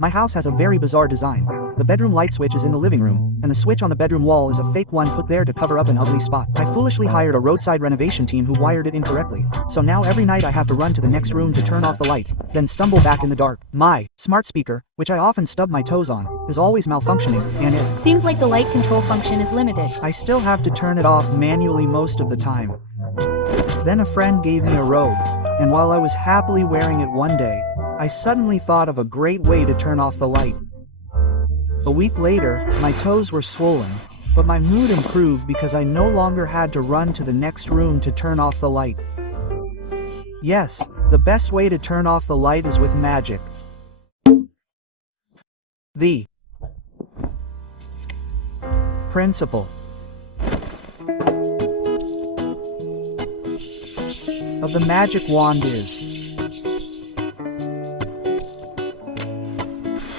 My house has a very bizarre design. The bedroom light switch is in the living room, and the switch on the bedroom wall is a fake one put there to cover up an ugly spot. I foolishly hired a roadside renovation team who wired it incorrectly, so now every night I have to run to the next room to turn off the light, then stumble back in the dark. My smart speaker, which I often stub my toes on, is always malfunctioning, and it seems like the light control function is limited. I still have to turn it off manually most of the time. Then a friend gave me a robe, and while I was happily wearing it one day, I suddenly thought of a great way to turn off the light. A week later, my toes were swollen, but my mood improved because I no longer had to run to the next room to turn off the light. Yes, the best way to turn off the light is with magic. The principle of the magic wand is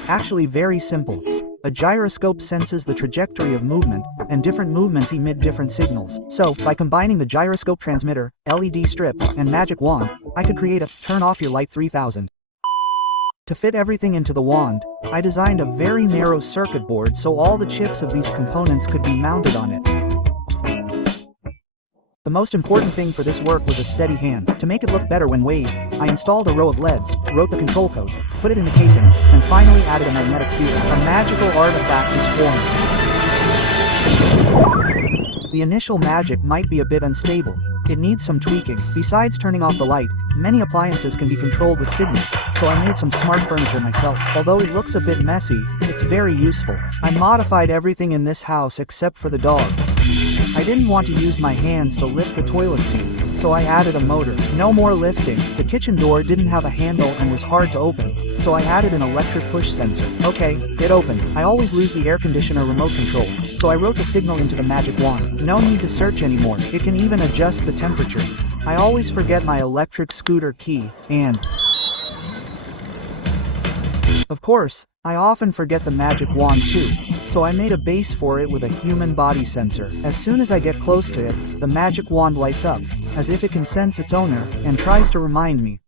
actually very simple. A gyroscope senses the trajectory of movement, and different movements emit different signals. So, by combining the gyroscope transmitter, LED strip, and magic wand, I could create a Turn Off Your Light 3000. To fit everything into the wand, I designed a very narrow circuit board so all the chips of these components could be mounted on it. The most important thing for this work was a steady hand. To make it look better when waved, I installed a row of LEDs, wrote the control code, put it in the casing, and finally added a magnetic seal. A magical artifact is formed. The initial magic might be a bit unstable. It needs some tweaking. Besides turning off the light, many appliances can be controlled with signals, so I made some smart furniture myself. Although it looks a bit messy, it's very useful. I modified everything in this house except for the dog. I didn't want to use my hands to lift the toilet seat, so I added a motor. No more lifting. The kitchen door didn't have a handle and was hard to open, so I added an electric push sensor. Okay, it opened. I always lose the air conditioner remote control, so I wrote the signal into the magic wand. No need to search anymore. It can even adjust the temperature. I always forget my electric scooter key, and of course, I often forget the magic wand too, so I made a base for it with a human body sensor. As soon as I get close to it, the magic wand lights up, as if it can sense its owner, and tries to remind me.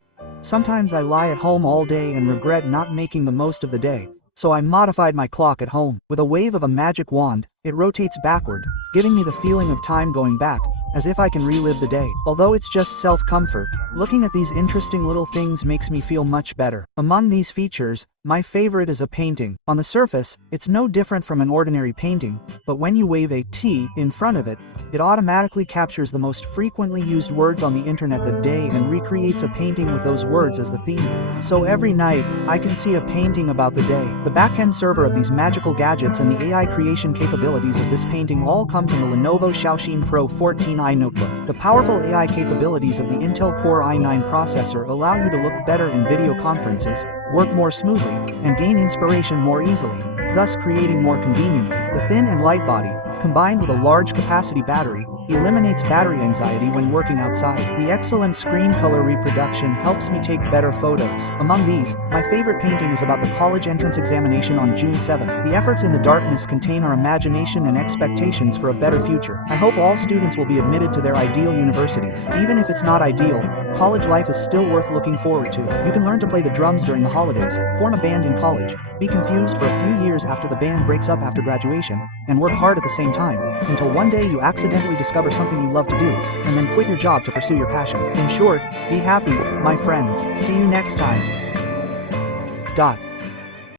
Sometimes I lie at home all day and regret not making the most of the day, so I modified my clock at home. With a wave of a magic wand, it rotates backward, giving me the feeling of time going back, as if I can relive the day. Although it's just self-comfort, looking at these interesting little things makes me feel much better. Among these features, my favorite is a painting. On the surface, it's no different from an ordinary painting, but when you wave a T in front of it, it automatically captures the most frequently used words on the internet that day and recreates a painting with those words as the theme. So every night, I can see a painting about the day. The backend server of these magical gadgets and the AI creation capabilities of this painting all come from the Lenovo Xiaoxin Pro 14i notebook. The powerful AI capabilities of the Intel Core i9 processor allow you to look better in video conferences, work more smoothly, and gain inspiration more easily, thus creating more conveniently. The thin and light body, combined with a large capacity battery, eliminates battery anxiety when working outside. The excellent screen color reproduction helps me take better photos. Among these, my favorite painting is about the college entrance examination on June 7th. The efforts in the darkness contain our imagination and expectations for a better future. I hope all students will be admitted to their ideal universities. Even if it's not ideal, college life is still worth looking forward to. You can learn to play the drums during the holidays, form a band in college, be confused for a few years after the band breaks up after graduation, and work hard at the same time, until one day you accidentally discover something you love to do, and then quit your job to pursue your passion. In short, be happy, my friends. See you next time.